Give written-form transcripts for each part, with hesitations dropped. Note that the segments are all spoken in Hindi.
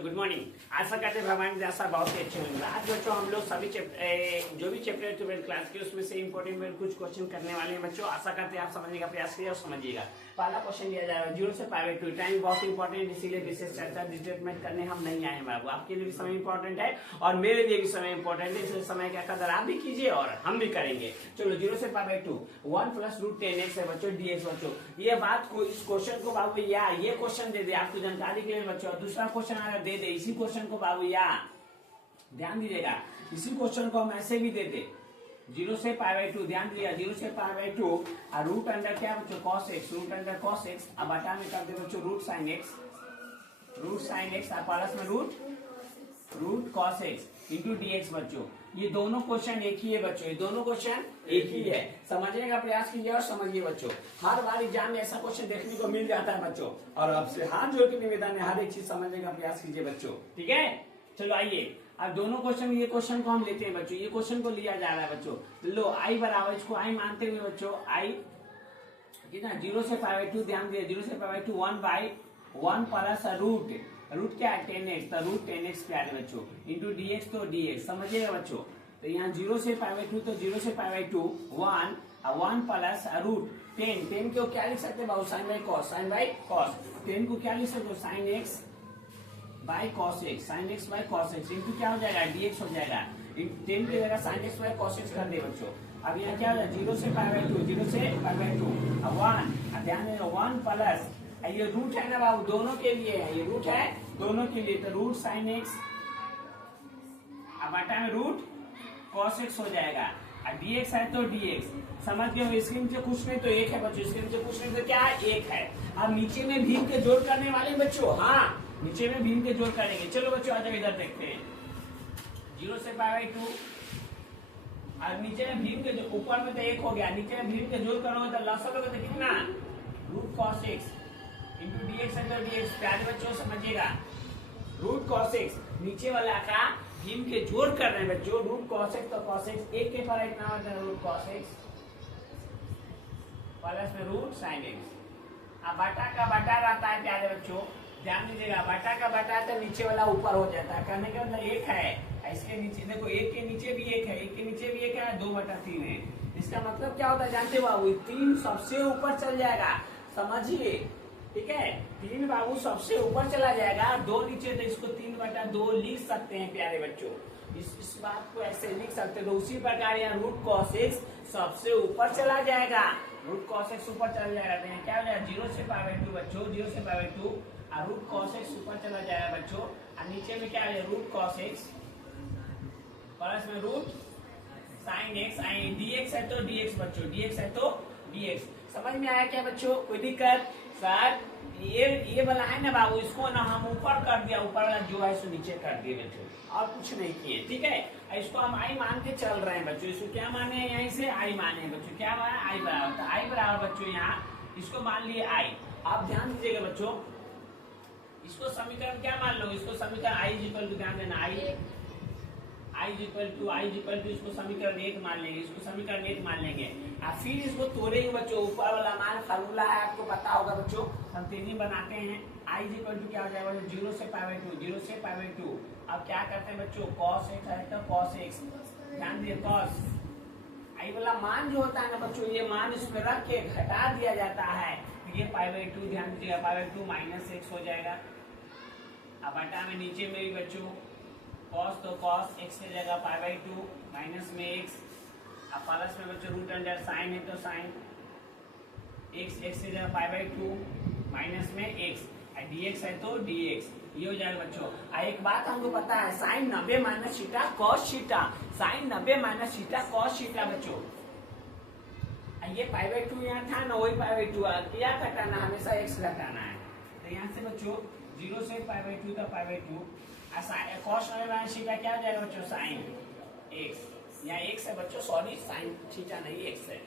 बच्चों गुड मॉर्निंग। आशा करते हैं भगवान की आशा बहुत ही अच्छे होंगे। आज बच्चों हम लोग सभी जो भी चैप्टर 12 क्लास के उसमें से इंपॉर्टेंट कुछ क्वेश्चन करने वाले हैं बच्चों। आशा करते हैं आप समझने का प्रयास करिए और समझिएगा। पहला क्वेश्चन दिया जाएगा 0 से पाई 2 टाइम बहुत इंपॉर्टेंट, इसीलिए विशेष चर्चा डिस्टेटमेंट करने हम नहीं आए बाबू। आपके लिए भी समय इंपॉर्टेंट है और मेरे लिए भी समय इंपॉर्टेंट है, इसलिए समय का कदर आप भी कीजिए और हम भी करेंगे। चलो 0 से पाई 2 1 + √10x है बच्चों dx बच्चों। ये बात को इस क्वेश्चन को बाबू या ये क्वेश्चन दे दे आपको जानकारी के लिए बच्चों। दूसरा क्वेश्चन अगर दे दे इसी क्वेश्चन को बाबू या ध्यान दीजिएगा, इसी क्वेश्चन को हम ऐसे भी दे दे 0 से पाई 2, ध्यान दिया 0 से पाई 2 और रूट अंडर क्या बच्चों cos x, root under cos x अब बटा में कर दे बच्चों रूट sin x और प्लस में root cos x into dx बच्चों। ये दोनों क्वेश्चन एक ही है बच्चों, ये दोनों क्वेश्चन एक ही है। समझने का प्रयास कीजिए और समझिए बच्चों। हर बार एग्जाम में ऐसा क्वेश्चन देखने को मिल जाता है बच्चों और आपसे हाथ जोड़ के निवेदन है हर एक चीज समझने का प्रयास कीजिए बच्चों, ठीक है। चलो आइए अब दोनों क्वेश्चन, ये क्वेश्चन को हम लेते हैं बच्चों, ये क्वेश्चन को लिया जा रहा है बच्चों। लो आई बराबर, इसको आई मानते हुए बच्चों आई कितना 0 से पाई 2, ध्यान दिए 0 से पाई 2 1/1 प्लस रूट क्या है 10x, तो रूट 10x क्या है बच्चों इंटू dx, तो dx समझिएगा बच्चों। तो यहाँ 0 से पाई 2 तो 0 से पाई 2 1 प्लस रूट 10 को क्या लिख सकते हैं बाबू साइन बाई कॉस 10 को क्या लिख सकते हो sine x by cos x into क्या हो जाएगा dx हो जाएगा। 10 की जगह sine x by cos x कर दे बच्चों। अब यहाँ क्या हो जाएगा 0 से पाई 2 अब 1 ध्यान देना 1 प्लस ये रूट है ना बाबू, दोनों के लिए है, ये रूट है दोनों के लिए, तो रूट साइन एक्स अब बटा में रूट कॉस एक्स हो जाएगा और dx है तो dx समझ गए। इसके नीचे कुछ नहीं तो एक है बच्चों, इसके नीचे कुछ नहीं तो क्या है एक है। अब नीचे में भीम के जोड़ करने वाले बच्चों, हाँ नीचे में भीम के जोड़ करेंगे। चलो बच्चों आज इधर देखते हैं 0 से पाई 2 और नीचे में भीम के ऊपर में तो एक हो गया, नीचे में भीम के जोड़ करोगे तो लसअ होगा तो कितना root cos x into dx है तो dx। प्यारे बच्चों समझिएगा रूट cos x नीचे वाला का भीम के जोड़ कर रहे हैं बच्चों, रूट cos x तो cos x एक के पर इतना होता है रूट cos x प्लस में रूट sin x। अब बटा का बटा रहता है प्यारे बच्चों, ध्यान दीजिएगा बटा का बटा तो नीचे वाला ऊपर हो जाता है, कहने का मतलब एक है इसके नीचे देखो, एक के नीचे भी एक है, एक के नीचे भी एक है, 2/3 है। इसका मतलब क्या होता है जानते हो बाबू, 3 सबसे ऊपर चल जाएगा, समझिए ठीक है। 3 बाबू सबसे ऊपर चला जाएगा, 2 नीचे, तो इसको 3/2 लिख सकते हैं प्यारे बच्चों। इस बात को ऐसे लिख सकते हैं। तो उसी प्रकार यहाँ रूट cos x सबसे ऊपर चला जाएगा, रूट cos x ऊपर चला जाएगा, तो यहाँ क्या हो जाएगा 0 से पाई 2 बच्चों, 0 से पाई 2 और रूट cos x ऊपर चला जाएगा बच्चों और नीचे में क्या है रूट cos x प्लस में रूट sin x dx है तो dx बच्चों, dx है तो dx। समझ में आया क्या बच्चों, कोई दिक्कत? सर ये वाला है ना बाबू, इसको ना हम ऊपर कर दिया, ऊपर वाला जो है इसको नीचे कर दिए बच्चों और कुछ नहीं किए, ठीक है। इसको हम आई मान के चल रहे हैं बच्चों, इसको क्या माने हैं यहीं से आई माने हैं बच्चों, क्या माने आई बराबर, तो आई बराबर बच्चों यहाँ इसको मान लिए आई। आप ध्यान दीजिएगा बच्चों, इसको समीकरण क्या मान लो, इसको समीकरण आई इक्वल टू, ध्यान देना आई इक्वल टू इसको समीकरण 1 मान लेंगे, इसको समीकरण 1 मान लेंगे और फिर इसको तोड़ेंगे बच्चों। ऊपर वाला मान फार्मूला है आपको पता होगा बच्चों, हम तेजी बनाते हैं। आई इक्वल टू क्या हो जाएगा 0 से पाई 2 अब क्या करते हैं बच्चों cos x है तो cos x, ध्यान दिए cos आई वाला मान जो होता है ना बच्चों, ये मान इसमें रख के घटा दिया जाता है, ये पाई 2 ध्यान दीजिएगा पाई 2 माइनस x हो जाएगा। अब बटा में नीचे में भी बच्चों cos तो cos x की जगह पाई 2 माइनस में x, अब प्लस में बच्चों रूट अंडर साइन है तो साइन x की जगह पाई 2 माइनस में x dx है तो dx, ये हो जाएगा बच्चों। एक बात हमको पता है sine 90 minus theta cos theta, sine 90 minus theta cos theta बच्चों। ये पाई 2 यहाँ था ना, वही पाई 2 क्या घटाना, हमेशा x घटाना है, तो यहाँ से बच्चों 0 से पाई 2 का पाई 2 cos 90 माइनस थीटा क्या हो जाएगा बच्चों साइन x, यहाँ x है बच्चों, सॉरी साइन थीटा नहीं x है,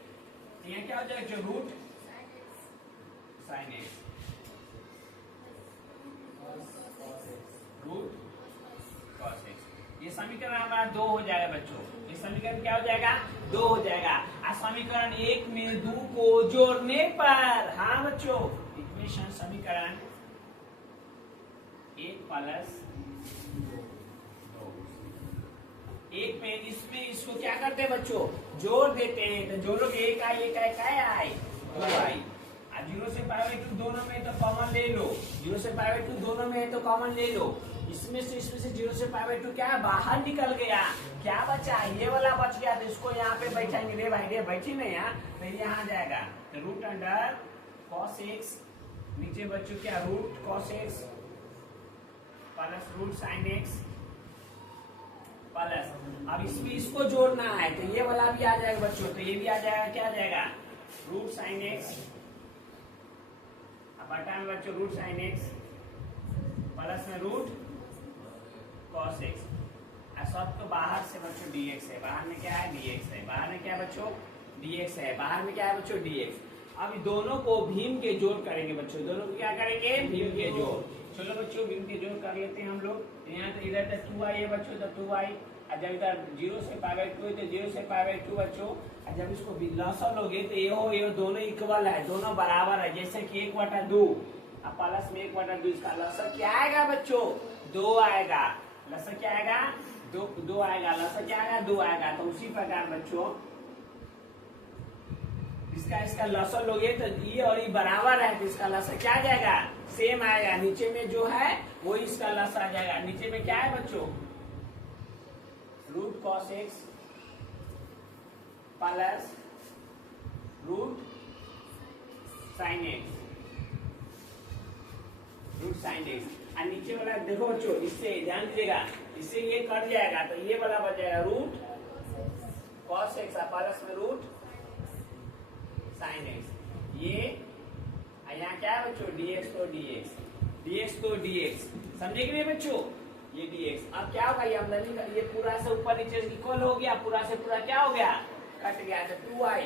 यहाँ क्या हो जाएगा root sine x root cos x। ये समीकरण हमारा 2 हो जाएगा बच्चों, ये समीकरण क्या हो जाएगा 2 हो जाएगा। और समीकरण 1 में 2 को जोड़ने पर, हाँ बच्चों इक्वेशन समीकरण 1 प्लस एक में इसमें इसको क्या करते हैं बच्चों, जोड़ देते हैं। तो जो लोग एक आई दो आई। अब 0 से π/2 दोनों में तो कॉमन ले लो, 0 से π/2 दोनों में है तो कॉमन ले लो। इसमें से 0 से π/2 क्या बाहर निकल गया, क्या बचा, ये वाला बच गया। तो इसको यहाँ पे बैठाएंगे, रे भाई रे बैठी नहीं यहाँ, तो यहाँ जाएगा। तो रूट अंडर cos x, नीचे बच्चों क्या root cos x plus root sin x plus, अब इसमें इसको जोड़ना है तो ये वाला भी आ जाएगा बच्चों। तो ये भी आ जाएगा, क्या आ जाएगा, रूट sin x, अब हटाएं बच्चों रूट sin x प्लस में रूट cos x। सब तो बाहर से बच्चों dx है, बाहर में क्या है dx है, बाहर में क्या है बच्चों dx है, बाहर में क्या है बच्चों dx। अब दोनों को भीम के जोड़ करेंगे बच्चों, दोनों को क्या करेंगे, भीम के जोड़। चलो बच्चों भीम के जोड़ कर लेते हैं हम लोग। यहाँ तो इधर तक 2i है बच्चों, तो 2i, और जब इधर 0 से π/2 है तो 0 से π/2 बच्चों। और जब इसको लॉसल लोगे तो ये दोनों इक्वल है, दोनों बराबर है। जैसे कि 1/2 अब प्लस में 1/2, इसका लॉसल क्या आएगा बच्चों, 2 आएगा। लॉसल क्या आएगा, 2 आएगा। लॉसल क्या आएगा, 2 आएगा। तो उसी प्रकार बच्चों इसका लॉसल लोगे तो ये और ये बराबर है, तो इसका लॉसल क्या आ जाएगा, सेम आएगा। नीचे में जो है वो इसका लॉसल आ जाएगा। नीचे में क्या है बच्चों, root cos x plus root sin x, root sin x। और नीचे वाला देखो बच्चों, इससे ध्यान दीजिएगा, इससे ये कट जाएगा तो ये वाला बच जाएगा रूट cos x प्लस में रूट sin x। ये यहाँ क्या है बच्चों, dx तो dx, dx तो dx, समझे कि नहीं बच्चों, ये dx। अब क्या होगा, ये आमदनी का ये पूरा से ऊपर नीचे इक्वल हो गया, पूरा से पूरा क्या हो गया, कट गया। तो 2i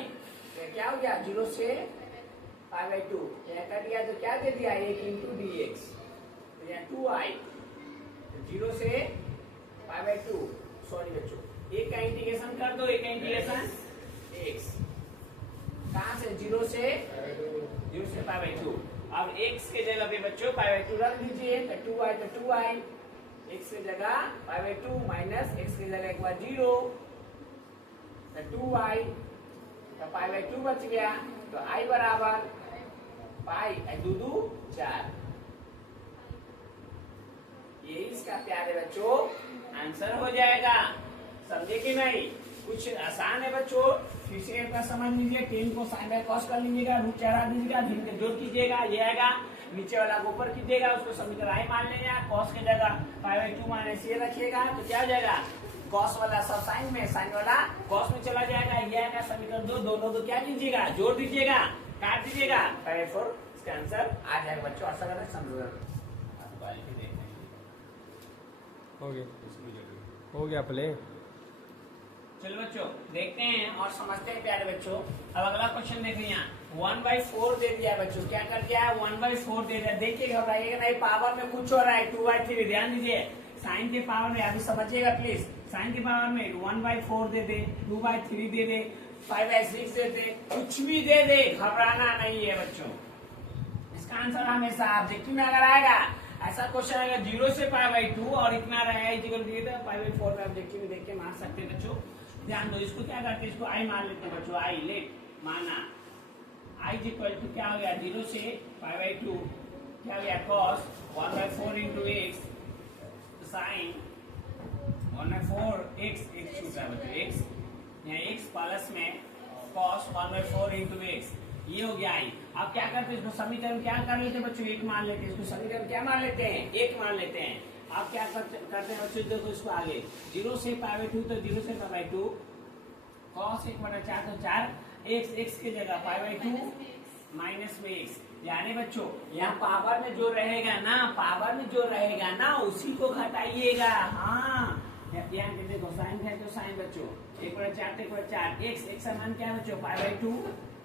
तो क्या हो गया, 0 से π/2 कट गया, तो क्या दे दिया, 1 into dx। तो यहाँ 2i 0 से π/2, सॉरी बच्चों, एक का इंटीग्रेशन कर दो, एक का इंटीग्रेशन x, कहाँ से 0 से π/2। अब x के जगह पे बच्चों π/2 रख दीजिए, तो 2i तो 2i, x की जगह π/2 माइनस x की जगह एक बार 0, तो 2i, तो π/2 बच गया। तो i बराबर पाई 2 4। ये इसका प्यारे बच्चों आंसर हो जाएगा, समझे कि नहीं। कुछ आसान है बच्चों, फिर से एक बार समझ लीजिए। 10 को sin बाय cos कर लीजिएगा, रूट चढ़ा दीजिएगा, भीम के जोड़ कीजिएगा, ये आएगा। नीचे वाला को ऊपर कीजिएगा, उसको समीकरण i मान लेंगे। cos की जगह π/2 माइनस ये रखिएगा, तो क्या हो जाएगा, cos वाला सब साइन में, साइन वाला cos में चला जाएगा। ये आएगा समीकरण 2। दोनों को क्या कीजिएगा, जोड़ दीजिएगा, काट दीजिएगा, 5/4 इसका आंसर आ जाएगा बच्चों। आशा करते हैं समझ गए। हो गया प्ले। चलो बच्चों देखते हैं और समझते हैं प्यारे बच्चों। अब अगला क्वेश्चन देखिए, यहाँ 1/4 दे दिया है बच्चों। क्या कर दिया है, 1/4 दे दिया। देखिए घबराइएगा नहीं, पावर में कुछ हो रहा है। 2/3 ध्यान दीजिए, साइन के पावर में अभी समझिएगा प्लीज। साइन के पावर में 1/4 दे दे, 2/3 दे दे, 5/6 दे दे, कुछ भी दे दे, घबराना नहीं है बच्चों। इसका आंसर हमेशा ऑब्जेक्टिव में अगर आएगा, ऐसा क्वेश्चन आएगा 0 से π/2 और इतना रहेगा इक्वल टू 5/4 में ऑब्जेक्टिव में देख के मान सकते हैं बच्चों। ध्यान दो, इसको क्या करते हैं, इसको i मान लेते हैं बच्चों। i लेट माना, i इक्वल टू क्या हो गया, 0 से π/2 क्या हो गया, cos 1/4 into x sin 1/4 x छूट रहा है बच्चों, x यहाँ x प्लस में cos 1/4 into x, ये हो गया i। अब क्या करते हैं, इसको समीकरण क्या कर लेते हैं बच्चों, 1 मान लेते हैं। इसको समीकरण क्या मान लेते हैं, 1 मान लेते हैं। आप क्या करते हैं बच्चों, देखो इसको आगे 0 से π/2 तो 0 से π/2 cos 1/4 तो 4 x की जगह π/2 माइनस में x, यानी बच्चों यहाँ पावर में जो रहेगा ना, पावर में जो रहेगा ना उसी को घटाइएगा। हाँ यहाँ देखो साइन है तो साइन बच्चों 1/4 तो 1/4 x समान क्या है बच्चों, π/2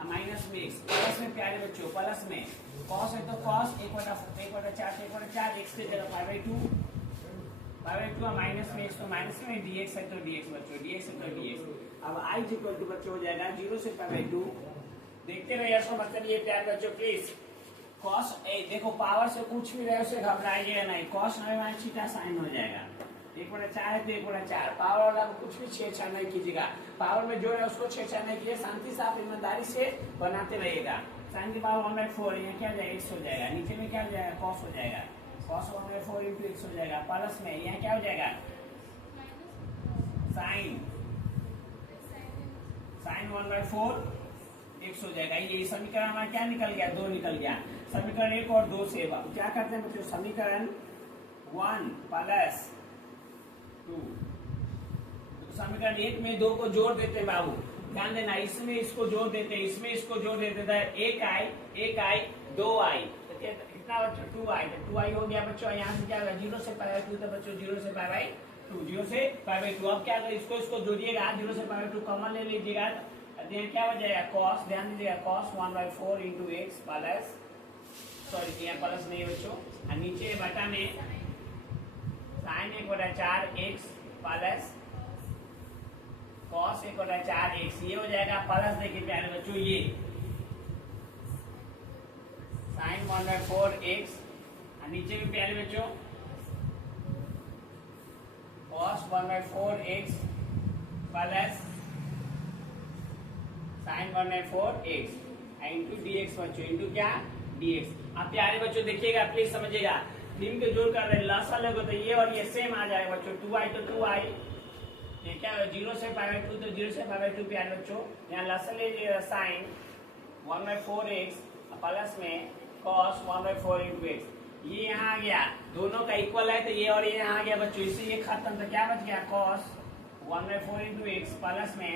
माइनस में x, प्लस में प्यारे बच्चों प्लस में cos है तो cos 1/4 तो 1/4 x की जगह π/2 माइनस में x तो माइनस में, dx है तो dx बच्चों, dx है तो dx। अब i इक्वल टू बच्चों हो जाएगा 0 से π/2। देखते रहिए, इसका मतलब ये प्यार बच्चों प्लीज। कॉस देखो पावर से कुछ भी रहे उसे घबराइएगा नहीं, कॉस 9 थीटा साइन हो जाएगा। 1/4 है तो 1/4, पावर वाला को कुछ भी छेड़छाड़ नहीं कीजिएगा, पावर में जो है उसको छेड़छाड़ नहीं कीजिए, शांति से आप ईमानदारी से बनाते रहिएगा। साइन की पावर 1/4, यहाँ क्या हो जाएगा x हो जाएगा, नीचे में क्या हो जाएगा कॉस हो जाएगा, कॉस 1/4 इंटू x हो जाएगा, प्लस में यहाँ क्या हो जाएगा साइन 1/4 x हो जाएगा। ये समीकरण हमारा क्या निकल गया, 2 निकल गया। समीकरण 1 और 2 से क्या करते हैं बच्चों, समीकरण 1 प्लस 2, समीकरण 1 में 2 को जोड़ देते हैं बाबू, ध्यान देना, इसमें इसको जोड़ देते हैं, इसमें इसको जोड़ देते हैं, 1i 2i, तो कितना बच्चों 2i, तो 2i हो गया बच्चों। यहाँ से क्या होगा 0 से π/2, तो बच्चों 0 से π/2, 0 से π/2। अब क्या करें, इसको जोड़िएगा, 0 से π/2 कॉमन ले लीजिएगा, क्या हो जाएगा कॉस, ध्यान दीजिएगा cos 1/4 into x plus, sorry यहाँ प्लस नहीं बच्चों, और नीचे बटा में sine 1/4 x plus cos 1/4 x, ये हो जाएगा प्लस। देखिए प्यारे बच्चों, ये साइन 1/4 एक्स, और नीचे भी प्यारे बच्चों cos 1/4 x plus sign 1/4 x into dx बच्चों, इंटू क्या dx। आप प्यारे बच्चों देखिएगा, प्लीज समझिएगा, तीन के जोड़ कर रहे लसा लगो तो ये और ये सेम आ जाएगा बच्चों, 2i तो 2i, ये क्या है 0 से π/2, तो 0 से π/2 प्यारे बच्चों, यहाँ लसा ले लीजिएगा साइन 1/4 एक्स प्लस में कॉस 1/4 इंटू एक्स, ये यहाँ आ गया, दोनों का इक्वल है तो ये और ये यहाँ आ गया बच्चों, इससे ये खत्म, तो क्या बच गया कॉस 1/4 इंटू एक्स प्लस में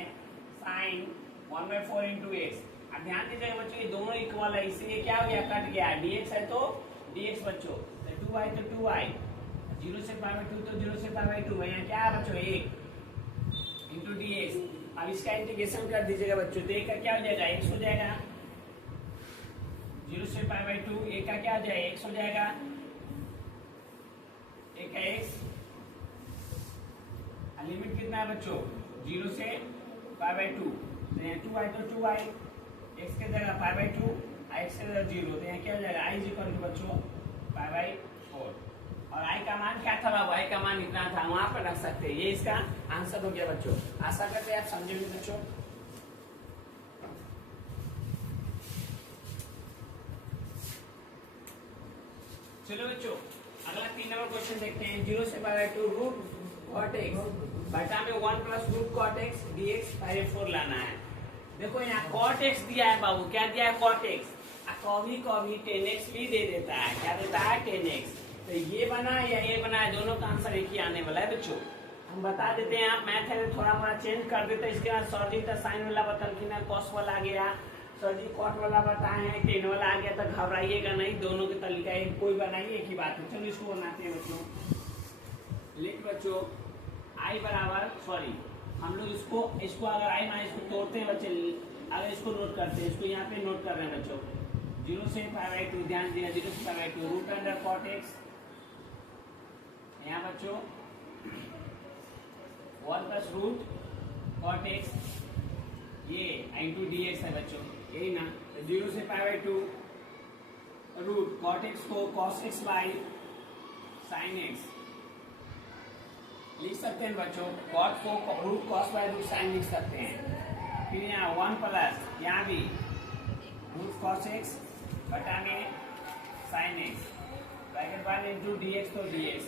साइन 1/4 इंटू एक्स। अब ध्यान दीजिएगा बच्चों, ये दोनों इक्वल है, इसलिए क्या हो गया कट गया, dx है तो dx बच्चों, तो 2i तो 2i, 0 से π/2 तो 0 से π/2, यहाँ क्या है बच्चों 1 इंटू dx। अब इसका इंटीग्रेशन कर दीजिएगा बच्चों, तो एक का क्या हो जाएगा x हो जाएगा, 0 से π/2, एक का क्या हो जाएगा x हो जाएगा, एक का x, लिमिट कितना है बच्चों 0 से π/2, तो यहाँ 2i तो 2i, x के जगह π/2, x के जगह 0, तो यहाँ क्या हो जाएगा i इक्वल टू बच्चों π/4, और i का मान क्या था बाबू, i का मान इतना था, वहां पर रख सकते हैं, ये इसका आंसर हो गया बच्चों। आशा करते हैं आप समझे भी बच्चों। चलो बच्चों अगला 3 नंबर क्वेश्चन देखते हैं। 0 से π/2 रूट कॉट एक्स बटा में 1 plus root cot x dx π/4 लाना है। देखो यहाँ कॉट एक्स दिया है बाबू, क्या दिया है कॉट एक्स, कभी कभी 10x भी दे देता है, क्या देता है 10x, तो ये बना या ये बना है, दोनों का आंसर एक ही आने वाला है बच्चों। हम बता देते हैं, आप मैथ है थोड़ा मोड़ा चेंज कर देते हैं, इसके बाद सर जी तो साइन वाला बतल की ना कॉस वाला आ गया, सर जी कॉट वाला बताए हैं, 10 वाला आ गया, तो घबराइएगा नहीं, दोनों के तरीका एक कोई बनाइए, एक ही बात है। चलो इसको बनाते हैं बच्चों, लिख बच्चों आई बराबर, सॉरी हम लोग इसको अगर आई माने इसको तोड़ते हैं बच्चे, अगर इसको नोट करते हैं, इसको यहाँ पे नोट कर रहे हैं बच्चों, 0 से π/2, ध्यान दिया 0 से π/2 रूट अंडर कॉट एक्स, यहाँ बच्चों 1 प्लस रूट कॉट एक्स, ये इंटू dx है बच्चों, यही ना, 0 से π/2 रूट कॉट एक्स को cos x by sine x लिख सकते हैं बच्चों, कॉट को root cos by root sine लिख सकते हैं। फिर यहाँ 1 प्लस यहाँ भी रूट कॉस एक्स बटा में साइन एक्स ब्रैकेट बाद इंटू dx तो dx।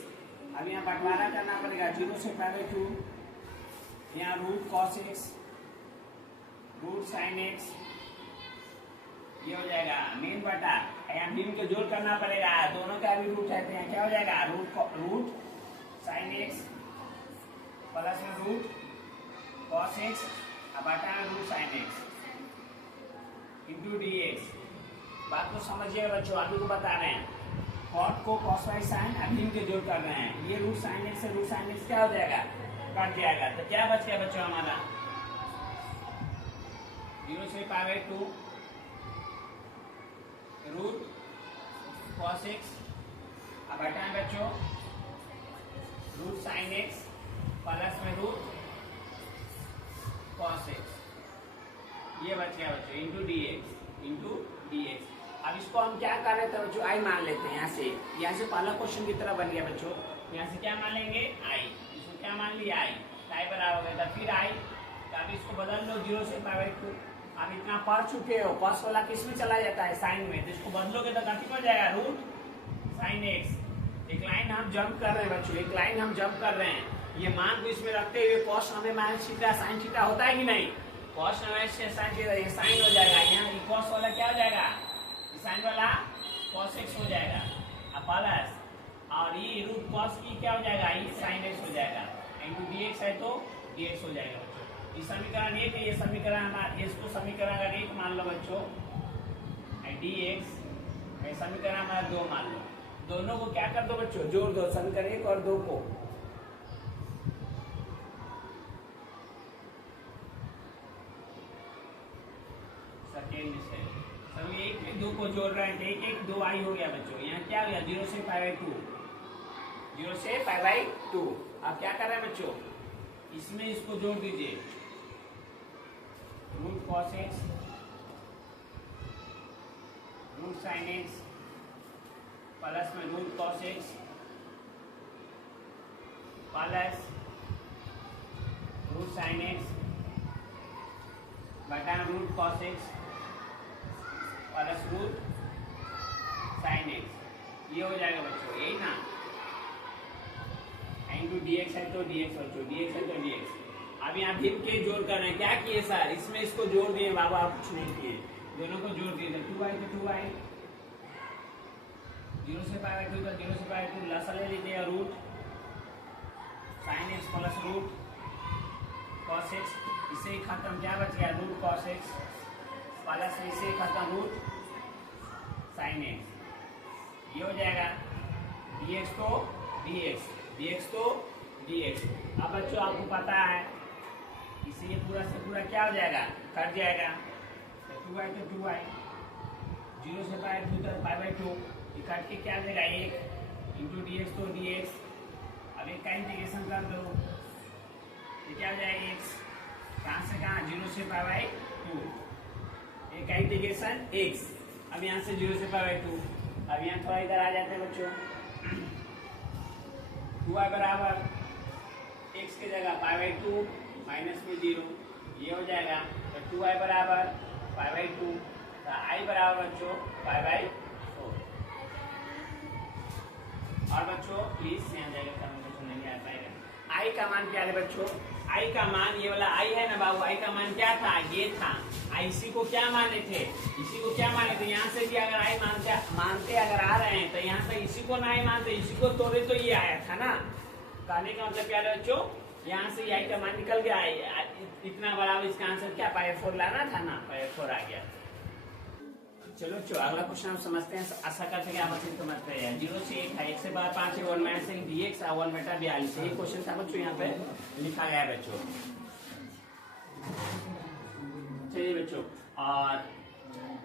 अब यहाँ बंटवारा करना पड़ेगा, 0 से π/2, यहाँ root cos x root sine x, ये हो जाएगा मेन बटा, यहाँ बीम के जोड़ करना पड़ेगा, दोनों का भी रूट है, तो यहाँ क्या हो जाएगा रूट साइन एक्स प्लस में रूट कॉस एक्स बटा में root sine x into dx। बात को समझिएगा बच्चों, अभी को बता रहे हैं, कॉट को कॉस बाई साइन अभी के जोड़ कर रहे हैं, ये रूट साइन एक्स से रूट साइन एक्स क्या हो जाएगा कट जाएगा, तो क्या बच गया बच्चों हमारा 0 से π/2 रूट कॉस एक्स बटा में बच्चों रूट साइन एक्स प्लस में रूट कॉस एक्स, ये बच गया बच्चों इंटू dx। अब इसको हम क्या कर रहे थे बच्चों, आई मान लेते हैं। यहाँ से पहला क्वेश्चन की तरह बन गया बच्चों। यहाँ से क्या मान लेंगे, आई। इसको क्या मान लिया, आई। आई बराबर होगा फिर आई। तो अब इसको बदल लो 0 से π/2। अब इतना पढ़ चुके हो, कॉस वाला किस में चला जाता है, साइन में। तो इसको बदलोगे तो काफी हो जाएगा √sin x। एक लाइन हम जंप कर रहे हैं बच्चों, एक लाइन हम जंप कर रहे हैं। ये मान को इसमें रखते हुए कॉस हमें माइनस थीटा साइन थीटा होता है कि नहीं, कॉस से साइन थीटा, ये साइन हो जाएगा। यहाँ कॉस वाला क्या हो जाएगा, साइन वाला cos x हो जाएगा। अब प्लस और ये रूट cos की क्या हो जाएगा, ये sin x हो जाएगा। इनटू dx है तो dx हो जाएगा बच्चों। ये समीकरण 1 है, ये समीकरण हमारा, इसको समीकरण अगर 1 मान लो बच्चों, dx ये समीकरण हमारा 2 मान लो। दोनों को क्या कर दो बच्चों, जोड़ दो, समीकरण 1 और 2 को। सेकेंड से हम 1 में 2 को जोड़ रहे हैं, 1 1 2 आई हो गया बच्चों। यहाँ क्या हो गया, 0 से π/2, 0 से π/2। अब क्या कर रहे हैं बच्चों, इसमें इसको जोड़ दीजिए, √cos x √sin x plus में √cos x plus √sin x बटा √cos x plus √sin x। ये हो जाएगा बच्चों, यही ना। इनटू dx है तो dx बच्चों, dx है तो dx। अब यहाँ भिन्न के जोड़ कर रहे हैं, क्या किए सर, इसमें इसको जोड़ दिए बाबा, आप कुछ नहीं किए, दोनों को जोड़ दिए। 2i तो 2i, 0 से π/2 तो 0 से π/2 लसा ले लीजिए, root sin x plus √cos x, इसे ही खत्म, क्या बच गया, √cos x प्लस में इसे खत्म √sin x। ये हो जाएगा dx तो dx, dx तो dx। अब बच्चों आपको पता है, इसे ये पूरा से पूरा क्या हो जाएगा, कट जाएगा। तो 2i तो 2i, 0 से π/2 तो π/2, ये कट के क्या देगा 1 इंटू dx तो dx। अब एक का इंटीग्रेशन कर दो, ये क्या हो जाएगा x, कहाँ से कहाँ, 0 से π/2, एक का इंटीग्रेशन x। अब यहाँ से 0 से π/2, अब यहाँ थोड़ा इधर आ जाते हैं बच्चों, 2i बराबर x की जगह π/2 माइनस में 0, ये हो जाएगा। तो 2i बराबर π/2, तो i बराबर बच्चों π/4। और बच्चों प्लीज यहाँ जाएगा, कुछ नहीं आ पाएगा। i का मान क्या है बच्चों, i का मान, ये वाला i है ना बाबू, i का मान क्या था, ये था। इसी को क्या माने थे, इसी को क्या माने थे। यहाँ से भी अगर i मानते अगर आ रहे हैं, तो यहाँ से इसी को ना ही मानते, इसी को तोड़े तो ये आया था ना। कहने का मतलब क्या है बच्चों, यहाँ से i का मान निकल गया, इतना बराबर, इसका आंसर क्या π/4 लाना था ना, π/4 आ गया। चलो अगला क्वेश्चन हम समझते हैं। आशा करते हैं आप अच्छे समझ पे हैं। 0 से 1 है, 1 से 5 है, 1 माइनस 1 dx 1 बटा 42। ये क्वेश्चन था बच्चों, यहाँ पे लिखा गया है बच्चों। चलिए बच्चों, और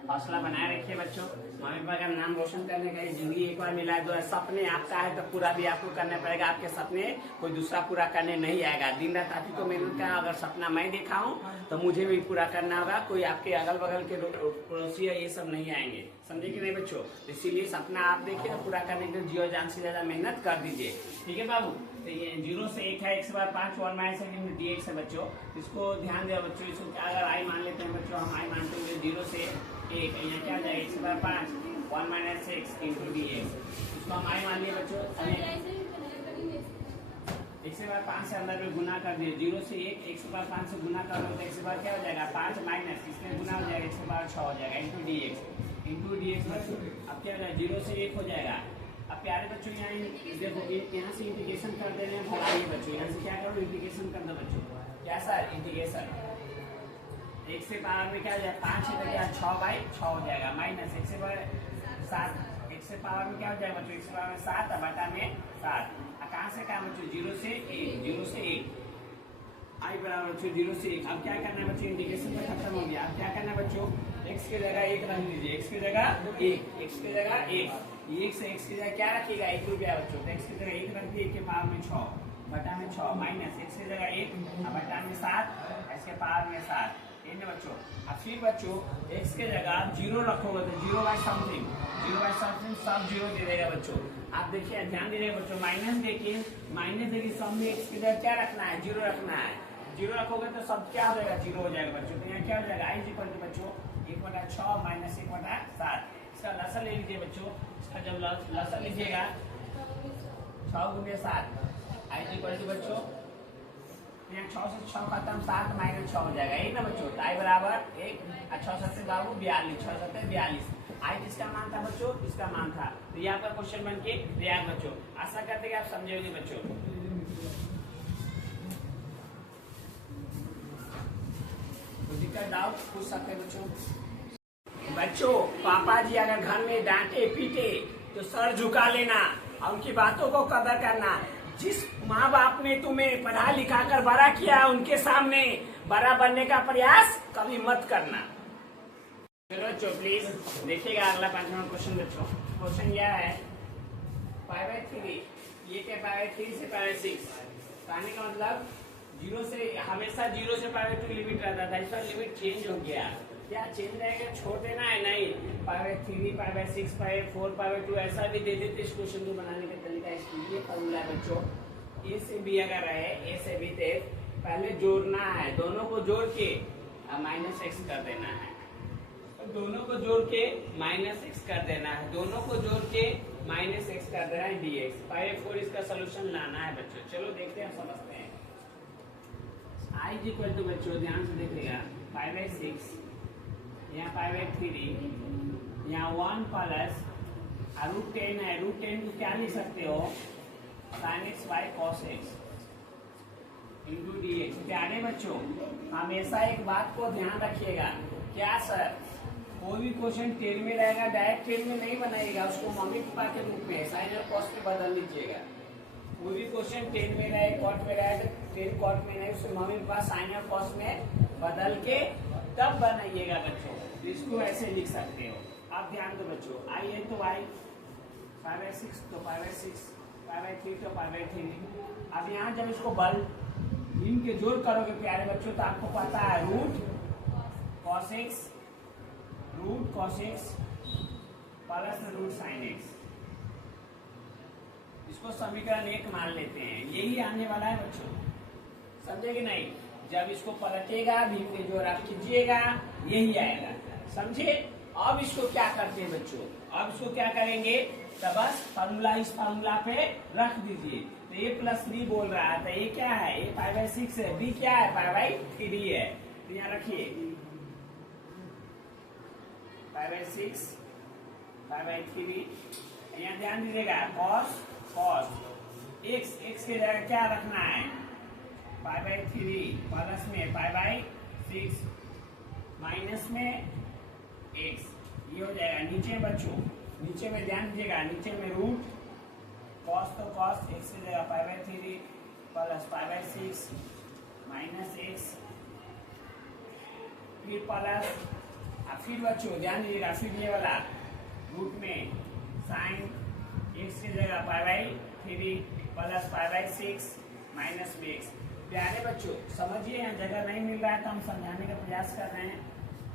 हौसला बनाए रखिए बच्चों। मम्मी पापा का नाम रोशन करने का जिंदगी एक बार मिला है, तो सपने आपका है तो पूरा भी आपको करना पड़ेगा। आपके सपने कोई दूसरा पूरा करने नहीं आएगा। दिन रात आप ही को मेहनत का, अगर सपना मैं देखा हूँ तो मुझे भी पूरा करना होगा। कोई आपके अगल बगल के पड़ोसी है, ये सब नहीं आएंगे, समझे कि नहीं बच्चों। इसीलिए सपना आप देखिए तो पूरा करने के लिए जियो जान से ज्यादा मेहनत कर दीजिए, ठीक है बाबू। तो ये 0 से 1 है, 1 से 5 1 माइनस dx है बच्चों। इसको ध्यान दें बच्चों। इसको अगर आई मान लेते हैं बच्चों, हम आई मानते हैं 0 से 1, यहाँ क्या हो जाएगा 1 से 5 1 माइनस 6 इंटू dx। इसको हम आई मान लिए बच्चों। 1 से 5 से अंदर में गुना कर दिए, 0 से 1 1 से 5 से गुना कर लो तो 1 से 5 क्या हो जाएगा 5 माइनस इसमें गुना हो जाएगा 1 से 6 हो जाएगा इंटू dx बच्चों। अब क्या हो जाएगा 0 से 1 हो जाएगा। अब प्यारे बच्चों यहाँ देखो, यहाँ से इंटीग्रेशन कर दे रहे हैं, भगाइए बच्चों। यहाँ से क्या करो इंटीग्रेशन कर दो बच्चों। क्या सर इंटीग्रेशन 1 से पावर में क्या हो जाएगा 5 है तो क्या 6/6 हो जाएगा माइनस 1 से पावर 7, 1 से पावर में क्या हो जाएगा बच्चों 1 से पावर में 7 बटा में 7। कहाँ से कहाँ बच्चों 0 से 1 आई बराबर बच्चों 0 से 1। अब क्या करना है बच्चों इंटीग्रेशन तो खत्म हो गया। अब क्या करना है बच्चों x की जगह 1 रख दीजिए, x की जगह 1 1 से x की जगह क्या रखिएगा 1 रुपया बच्चों। तो x की जगह 1 रख दिए, 1 के पावर में 6 बटा में 6 माइनस x की जगह 1 बटा में 7 इसके पावर में 7 इन बच्चों। अब फिर बच्चों x के जगह आप 0 रखोगे तो 0/समथिंग सब 0 दे देगा बच्चों। आप देखिए ध्यान दीजिएगा बच्चों, माइनस देखिए सब में x की जगह क्या रखना है, 0 रखना है। 0 रखोगे तो सब क्या हो जाएगा, 0 हो जाएगा बच्चों। तो यहाँ क्या हो जाएगा, i इक्वल टू बच्चों 1/6 माइनस 1/7। इसका लसा ले लीजिए बच्चों। इसका जब लसा लीजिएगा 6 गुने 7 i इक्वल टू बच्चों, यहाँ 6 से 6 खत्म, 7 माइनस 6 हो जाएगा, यही ना बच्चों। तो i बराबर 1 और 6 7 बाबू 42, 6 7 42। आई किसका मान था बच्चों, इसका मान था। तो यहाँ पर क्वेश्चन बन के तैयार बच्चों। आशा करते हैं आप समझेंगे बच्चों। तो दिक्कत डाउट पूछ सकते हैं बच्चों। बच्चों पापा जी अगर घर में डांटे पीटे तो सर झुका लेना और उनकी बातों को कदर करना। जिस माँ बाप ने तुम्हें पढ़ा लिखा कर बड़ा किया, उनके सामने बड़ा बनने का प्रयास कभी मत करना। चलो बच्चों प्लीज देखिएगा अगला 5वां क्वेश्चन बच्चों। क्वेश्चन क्या है, 5/3 ये क्या 5/3 से 5/6 कहने का मतलब 0 से हमेशा 0 से 5/2 लिमिट रहता था, इस बार लिमिट चेंज हो गया। क्या चेंज रहेगा, छोड़ देना है नहीं, 5/3 5/6 5/4 5/2 ऐसा भी दे देते। इस क्वेश्चन को बनाने का तरीका इसके लिए फॉर्मूला है बच्चों। ए से बी अगर है, ए से बी थे पहले जोड़ना है, दोनों को जोड़ के -x कर देना है, दोनों को जोड़ के -x कर देना है, दोनों को जोड़ के -x कर देना है dx। 5/4 इसका सोल्यूशन लाना है बच्चों। चलो देखते हैं, समझते हैं। i इक्वल टू बच्चों ध्यान से देखिएगा 5/6, यहाँ 5/3, यहाँ 1 प्लस √10 है। √10 को क्या लिख सकते हो, sin x by cos x into dx। प्यारे बच्चों हमेशा एक बात को ध्यान रखिएगा, क्या सर कोई भी क्वेश्चन 10 में रहेगा डायरेक्ट 10 में नहीं बनाइएगा, उसको मम्मी पापा के रूप में साइन और कॉस में बदल लीजिएगा। कोई भी क्वेश्चन 10 में रहे कॉट में रहे तो 10 कॉट में नहीं, उसको मम्मी पापा साइन और कॉस में बदल के तब बनाइएगा बच्चों। इसको ऐसे लिख सकते हो। आप ध्यान दो बच्चों, आई है तो आई, 5/6 तो 5/6, 5/3 तो 5/3। अब यहाँ जब इसको बल इनके जोड़ करोगे प्यारे बच्चों तो आपको पता है root cos x plus root sin x। इसको समीकरण 1 मान लेते हैं, यही आने वाला है बच्चों, समझे कि नहीं। जब इसको पलटेगा भीम के जोड़ आप कीजिएगा यही आएगा, समझे। अब इसको क्या करते हैं बच्चों, अब इसको क्या करेंगे, तो बस फार्मूला इस फार्मूला पे रख दीजिए। तो a + 3 बोल रहा है, तो ये क्या है, a 5/6 है, b क्या है 5/3 है। तो यहाँ रखिए 5/6 5/3, यहाँ ध्यान दीजिएगा cos x के जगह क्या रखना है 5/3 प्लस में 5/6 माइनस में x, ये हो जाएगा। नीचे बच्चों नीचे में ध्यान दीजिएगा, नीचे में रूट cos तो cos x की जगह 5/3 प्लस 5/6 माइनस x फिर प्लस, फिर बच्चों ध्यान दीजिएगा, फिर ये वाला रूट में साइन x की जगह 5/3 प्लस 5/6 माइनस x। प्यारे बच्चों समझिए, यहाँ जगह नहीं मिल रहा है तो हम समझाने का प्रयास कर रहे हैं।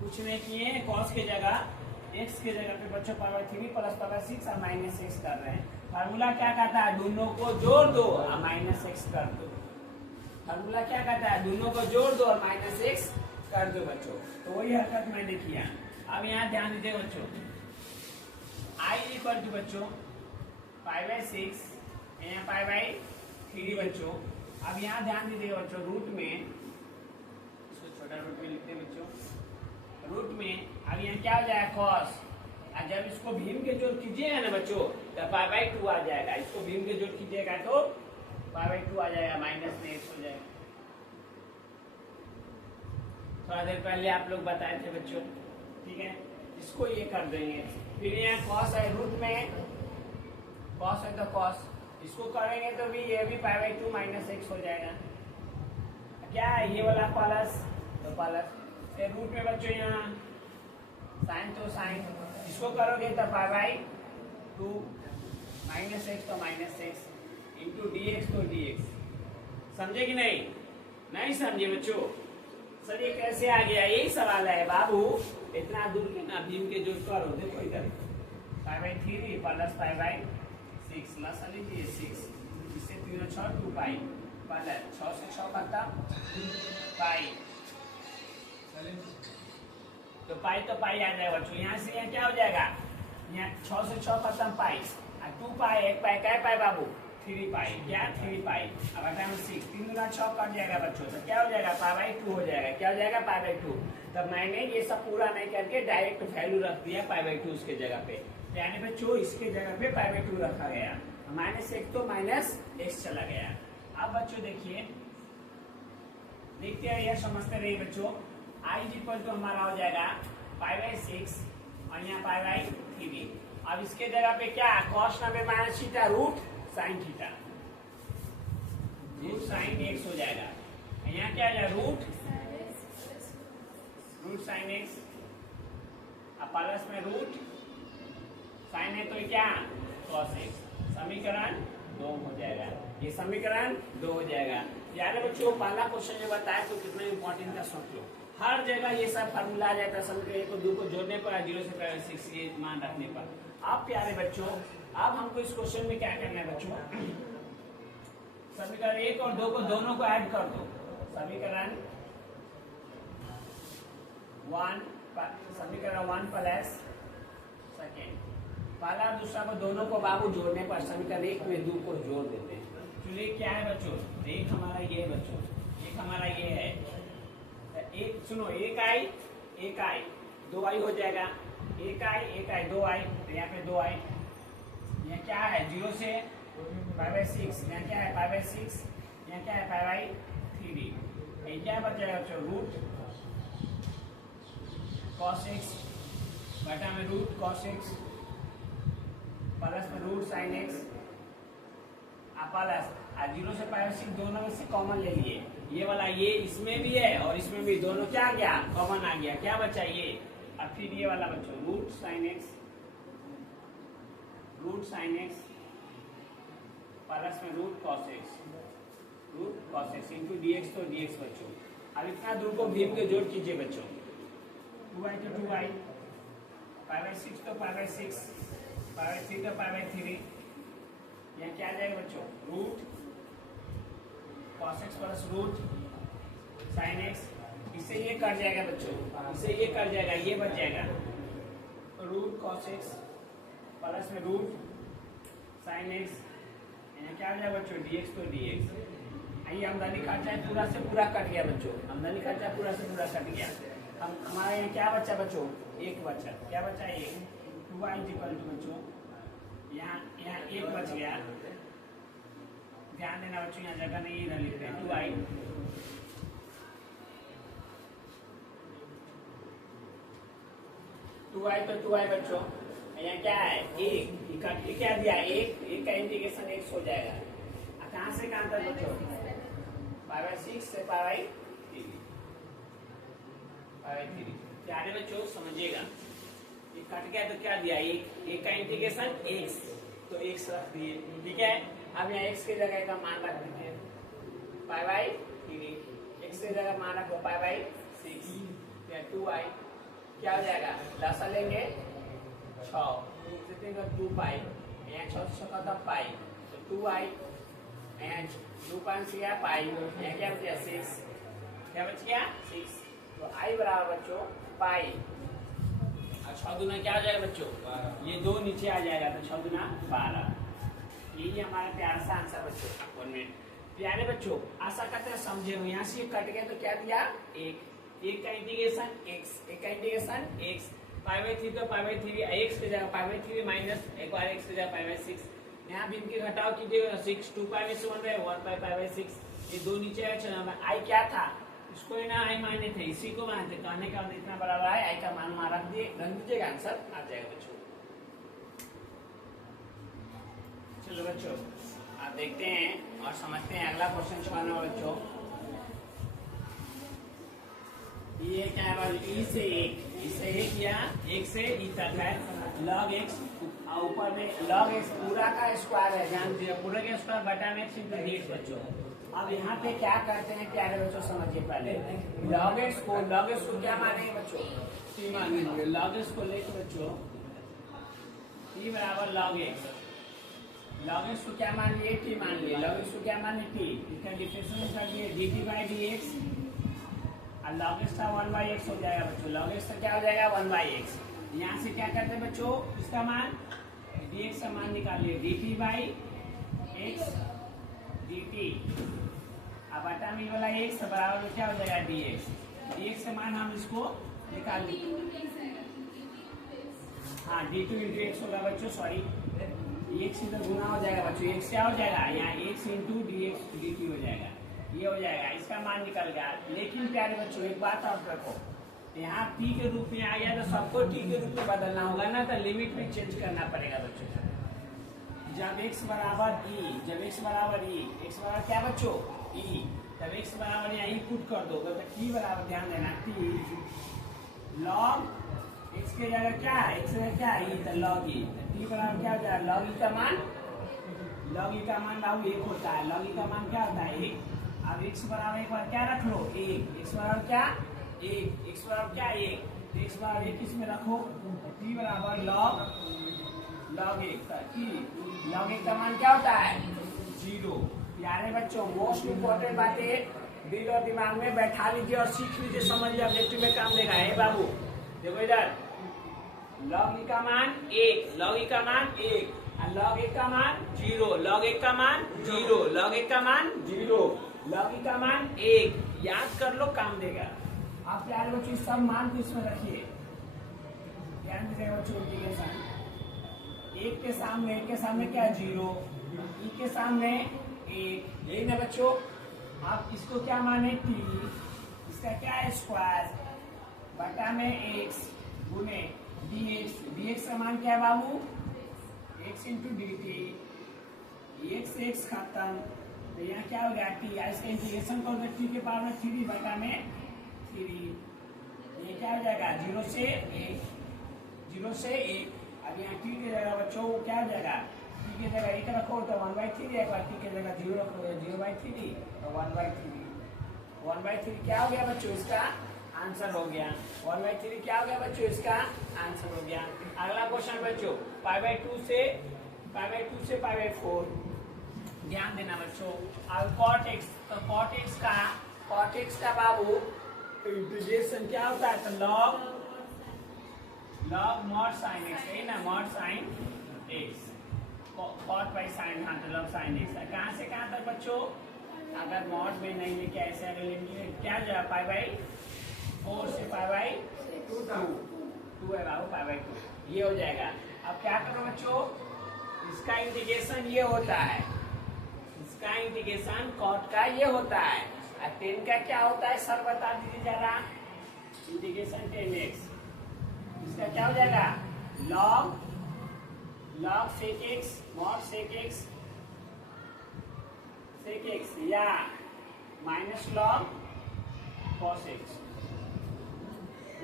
कुछ नहीं किए हैं, cos के जगह x के जगह पे बच्चों 5/3 प्लस 5/6 और -x कर रहे हैं। फार्मूला क्या कहता है, दोनों को जोड़ दो और -x कर दो। फार्मूला क्या कहता है, दोनों को जोड़ दो और -x कर दो बच्चों। तो वही हरकत मैंने किया। अब यहाँ ध्यान दीजिए बच्चों, i इक्वल टू बच्चों 5/6, यहाँ 5/3 बच्चों। अब यहाँ ध्यान दीजिए बच्चों, रूट में इसको छोटा रूट में लिखते हैं बच्चों, रूट में अब यहाँ क्या हो जाएगा cos, और जब इसको भीम के जोड़ कीजिएगा ना बच्चों तो 5/2 आ जाएगा। इसको भीम के जोड़ कीजिएगा तो 5/2 आ जाएगा, माइनस में x हो जाएगा। थोड़ा देर पहले आप लोग बताए थे बच्चों, ठीक है। इसको ये कर देंगे, फिर यहाँ cos है, रूट में cos है तो cos, इसको करेंगे तो भी ये भी 5/2 माइनस x हो जाएगा। क्या है ये वाला प्लस तो प्लस, फिर रूट में बच्चों यहाँ साइन तो साइन, इसको करोगे तो 5/2 माइनस x तो माइनस x इंटू dx तो dx। समझे कि नहीं, नहीं समझे बच्चों, सर ये कैसे आ गया, यही सवाल है बाबू। इतना दूर के ना भीम के जो करो देखो इधर 5/3 प्लस 5/6 लसा लीजिए 6, इससे 3 और 6 2 पाई प्लस 6 से 6 खत्म पाई, तो पाई आ जाएगा बच्चों। यहाँ से यहाँ क्या हो जाएगा, यहाँ 6 से 6 खत्म पाई, 2 पाई 1 पाई क्या पाई बाबू 3 पाई, क्या 3 पाई। अब अगर हम 6 3 गुना 6 कट जाएगा बच्चों, तो क्या हो जाएगा π/2 हो जाएगा, क्या हो जाएगा π/2। तब मैंने ये सब पूरा नहीं करके डायरेक्ट वैल्यू रख दिया π/2 उसके जगह पे, यानी बच्चों इसके जगह पे π/2 रखा गया, -1 तो -x चला गया। अब बच्चों देखिए देखते हैं या समझते रहिए बच्चों। i = हमारा हो जाएगा π/6 और यहाँ π/3। अब इसके जगह पे क्या cos 90 - theta root sin theta, root sin x हो जाएगा। यहाँ क्या आ जाएगा रूट sin x, अब प्लस में रूट sin है तो क्या cos x, समीकरण 2 हो जाएगा। ये समीकरण 2 हो जाएगा। यार बच्चों पहला क्वेश्चन जो बताया तो कितना इंपॉर्टेंट था सोच लो, हर जगह ये सब फार्मूला आ जाता है, समीकरण 1 और 2 को जोड़ने पर 0 से π/6 ये मान रखने पर। अब प्यारे बच्चों अब हमको इस क्वेश्चन में क्या करना है बच्चों, समीकरण 1 और 2 को दोनों को ऐड कर दो, समीकरण 1 प्लस सेकेंड पहला दूसरा को दोनों को बाबू जोड़ने पर समीकरण 1 में 2 को जोड़ देते हैं। चलिए क्या है बच्चों, एक हमारा ये है बच्चों, एक हमारा ये है, एक सुनो 1i 2i हो जाएगा, 1i 2i, यहाँ पे 2i, यहाँ क्या है 0 से π/6, यहाँ क्या है π/6, यहाँ क्या है π/3, क्या बचेगा बच्चों रूट cos x बटा में रूट cos x प्लस में रूट sin x, प्लस 0 से π/6 दोनों में से कॉमन ले लिए, ये वाला ये इसमें भी है और इसमें भी, दोनों क्या आ गया कॉमन आ गया, क्या बचा ये, अब फिर ये वाला बच्चों रूट sin x प्लस में root cos x into dx तो dx बच्चों। अब इतना दूर को भीम के जोड़ कीजिए बच्चों, 2i तो 2i, π/6 तो π/6, π/3 तो π/3, यहाँ क्या आ जाएगा बच्चों root cos x plus root sin x, इससे ये कट जाएगा बच्चों, इससे ये कट जाएगा, ये बच जाएगा रूट cos x प्लस में रूट sin x, यहाँ क्या हो जाएगा बच्चों dx तो dx। आइए आमदनी खर्चा पूरा से पूरा कट गया बच्चों, आमदनी खर्चा पूरा से पूरा कट गया। हम हमारे यहाँ क्या बचा बच्चों, एक बचा, क्या बचा एक 2i = बच्चों, यहाँ एक बच गया, ध्यान देना बच्चों यहाँ जगह नहीं इधर लिखते हैं 2i तो 2i बच्चों, यहाँ क्या है एक इकट्ठी क्या दिया एक का इंटीग्रेशन x हो जाएगा, कहाँ से कहाँ तक बच्चों π/6 से π/3, प्यारे बच्चों समझिएगा, ये कट गया तो क्या दिया एक का इंटीग्रेशन x, तो x रख दिए, ठीक है। अब यहाँ x की जगह का मान रख दीजिए π/3, x की जगह मान रखो π/6, 2i क्या हो जाएगा, लसा लेंगे 6 2 पाई, यहाँ 6 से 6 का पाई, तो 2i, यहाँ 2 5 गया पाई, यहाँ क्या बच गया 6, क्या बच गया 6, तो i बराबर बच्चों पाई, और 6 दूना क्या हो जाएगा बच्चों, ये 2 नीचे आ जाएगा तो 6 दूना 12। यही हमारा प्यारा सा आंसर बच्चों 1 मिनट। प्यारे बच्चों आशा करते हैं समझे हो, यहाँ से कट गया तो क्या दिया एक का इंटीग्रेशन x, एक का इंटीग्रेशन x, π/3 तो π/3 x की जगह π/3 माइनस एक बार x की जगह π/6, यहाँ भी इनके घटाव कीजिएगा 6 2 पाई में से 1 रहे 1 पाई π/6, ये 2 नीचे है। चलो i क्या था, इसको ना i माने थे, इसी को मानते, कहने का इतना बड़ा रहा है, i का मान वहां रख दीजिएगा, आंसर आ जाएगा बच्चों। चलो बच्चों आप देखते हैं और समझते हैं अगला क्वेश्चन छुपाना बच्चों। ये क्या है, ई से 1 या 1 से ई तक है, log x और ऊपर में log x पूरा का स्क्वायर है, ध्यान दीजिए पूरे का स्क्वायर बटा में x इंटू dx बच्चों। अब यहाँ पे क्या करते हैं प्यारे बच्चों समझिए पहले, log x को क्या मानेंगे बच्चों, t मानेंगे। log x को लेकर बच्चों t बराबर log x, log x को क्या मान लिए, t मान लिए, log x को क्या मान लिए, t, इसका डिफरेंशिएशन कर दिए dt बाई dx, और log x का 1 बाई x हो जाएगा बच्चों, log x का क्या हो जाएगा 1 बाई x। यहाँ से क्या करते हैं बच्चों, इसका मान dx का मान निकालिए dt बाई x dt, अब बटा में वाला x बराबर क्या हो जाएगा dx, dx का मान हम इसको निकाल लेंगे, हाँ d2 इंटू x होगा बच्चों, सॉरी x इधर गुना हो जाएगा बच्चों, x क्या हो जाएगा यहाँ x इंटू dx dt हो जाएगा, ये हो जाएगा, इसका मान निकल गया। लेकिन प्यारे बच्चों एक बात आप रखो, यहाँ t के रूप में आ गया तो सबको t के रूप में बदलना होगा ना, तो लिमिट में चेंज करना पड़ेगा बच्चों। जब x बराबर e, जब x बराबर e, x बराबर क्या बच्चों e, तब x बराबर यहाँ e पुट कर दो तो t बराबर, ध्यान देना t log x के जगह क्या है, x जगह क्या है e, तो log e, t बराबर क्या हो जाएगा log e का मान, log e का मान बाबू 1 होता है, log e का मान क्या होता है 1। अब x बराबर एक बार क्या रख लो 1, x बराबर क्या 1, x बराबर क्या 1, तो x बराबर 1 किसमें रखो, t बराबर log 1 का t, log 1 का मान क्या होता है 0। प्यारे बच्चों मोस्ट इम्पोर्टेंट बातें दिल और दिमाग में बैठा लीजिए और सीख लीजिए, समझ लीजिए, ऑब्जेक्टिव में काम देगा। है बाबू देखो इधर, log e का मान 1, log e का मान 1, log 1 का मान 0, log 1 का मान 0, log 1 का मान 0, log e का मान 1, याद कर लो काम देगा। आप प्यारे बच्चों सब मान को इसमें रखिए, ध्यान दीजिएगा बच्चों, इंटीग्रेशन 1 के सामने क्या 0, e के सामने 1, यही ना बच्चों। आप इसको क्या माने t, इसका क्या है स्क्वायर बटा में x गुने dx, dx का मान क्या है बाबू x इंटू dt, x खत्म, तो यहाँ क्या हो गया t, इसका इंटीग्रेशन करोगे t के पावर में 3 बटा में 3, ये क्या हो जाएगा 0 से 1। अब यहाँ t की जगह बच्चों क्या हो जाएगा, t की जगह 1 रखो तो 1/3, एक बार t की जगह 0 रखो 0/3 तो 1/3 क्या हो गया बच्चों, इसका आंसर हो गया 1/3 क्या हो गया बच्चों, इसका आंसर हो गया। अगला क्वेश्चन बच्चों π/2 से π/4, ध्यान देना बच्चों। अब cot x, तो cot x का बाबू इंटीग्रेशन क्या होता है, तो log mod sin x, है ना, mod sin x, cot by sin, हाँ तो log sin x, कहाँ से कहाँ तक बच्चों, अगर mod में नहीं लेके ऐसे अगर लिमिट क्या जाएगा π/4 से π/2 है बाबू π/2, ये हो जाएगा। अब क्या करो बच्चों, इसका इंटीग्रेशन ये होता है, इसका इंटीग्रेशन cot का ये होता है, और 10 का क्या होता है सर बता दीजिए जरा, इंटीग्रेशन 10x, इसका क्या हो जाएगा log sec x mod sec x या माइनस log cos x,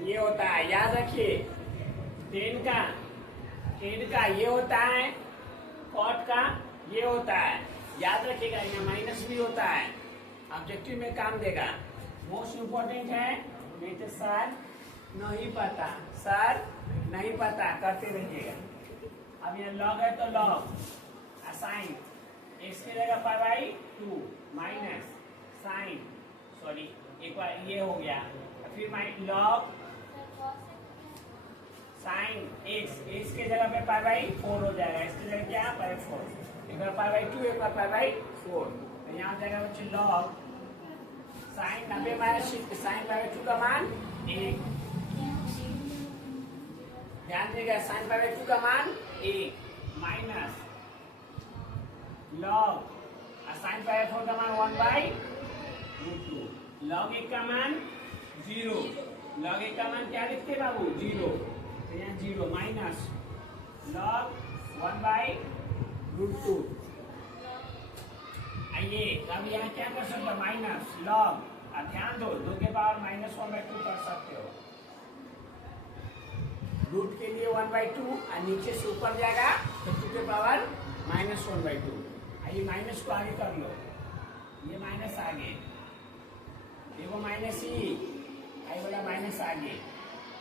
ये होता है, याद रखिए 10 का ये होता है, cot का ये होता है, याद रखिएगा, यहाँ माइनस भी होता है, ऑब्जेक्टिव में काम देगा। मोस्ट इम्पोर्टेंट है, नहीं तो सर नहीं पता करते रहिएगा। अब ये log है तो log साइन x की जगह π/2 माइनस साइन, सॉरी एक बार ये हो गया, फिर log साइन x की जगह पे π/4 हो जाएगा, इसकी जगह क्या π/4, एक बार π/2 एक बार π/4, तो यहाँ जाएगा बच्चे log साइन 90 माइनस साइन π/2 का मान 1, ध्यान दीजिएगा साइन π/2 का मान 1 माइनस log साइन π/4 का मान 1/√2, log 1 का मान 0, log 1 का मान क्या लिखते बाबू 0, तो यहाँ 0 माइनस log 1/√2, आइए अब यहाँ क्या कर सकते हो माइनस log, ध्यान दो 2 के पावर -1/2 कर सकते हो, रूट के लिए 1/2 और नीचे से ऊपर जाएगा तो 2 के पावर -1/2। ये माइनस को आगे कर लो, ये माइनस आगे, ये वो माइनस ही आई वाला माइनस आगे,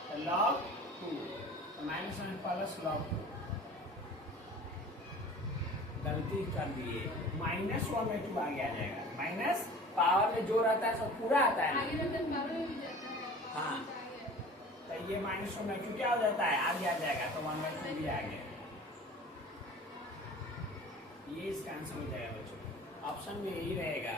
तो log 2 तो -1 प्लस log 2। गलती कर दिए, -1/2 आगे आ जाएगा। माइनस पावर में जो रहता है सब पूरा आता है, हाँ, तो ये -1/2 क्या हो जाता है, आगे आ जाएगा, तो 1/2 भी आ गया। ये इसका आंसर हो जाएगा बच्चों, ऑप्शन में यही रहेगा।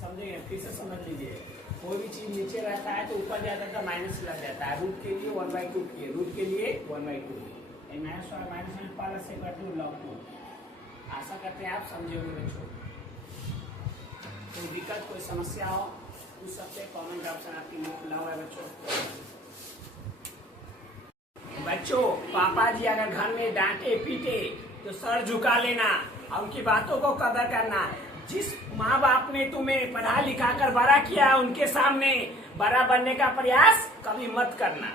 समझेंगे, फिर से समझ लीजिए, कोई भी चीज नीचे रहता है तो ऊपर जाता है तो माइनस लग जाता है। रूट के लिए 1/2 किए, रूट के लिए 1/2, -1 log 2। आशा करते हैं आप समझे होंगे बच्चों। कोई दिक्कत, कोई समस्या हो पूछ सकते हैं, कमेंट ऑप्शन आपके लिए खुला हुआ है बच्चों। बच्चों, पापा जी अगर घर में डांटे पीटे तो सर झुका लेना और उनकी बातों को कदर करना। जिस माँ बाप ने तुम्हें पढ़ा लिखा कर बड़ा किया, उनके सामने बड़ा बनने का प्रयास कभी मत करना।